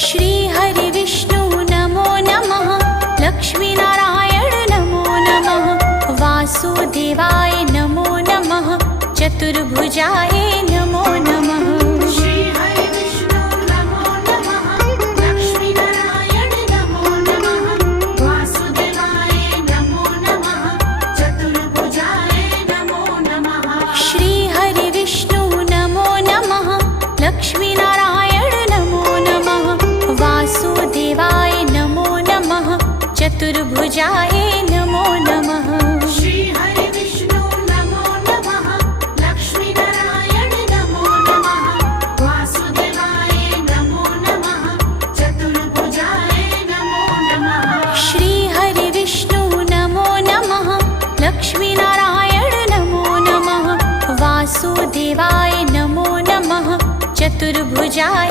श्री हरि विष्णु नमो नमः। लक्ष्मीनारायण नमो नमः। वासुदेवाय नमो नमः। चतुर्भुजाय नमो नमः। श्री हरि विष्णु नमो नमः। लक्ष्मीनारायण नमो नमः। वासुदेवाय नमो नमः। चतुर्भुजाय नमो नमः। श्री हरि विष्णु नमो नमः। लक्ष्मीनारायण नमो नमः। वासुदेवाय नमो नमः। चतुर्भुजाय नमो नमः। श्री हरि विष्णु नमो नमः। लक्ष्मीनारायण नमो नमः। वासुदेवाय नमो नमः। चतुर्भुजाय नमो नमः। श्री हरि विष्णु नमो नमः। लक्ष्मीनारायण नमो नमः। वासुदेवाय नमो नमः। चतुर्भुजाय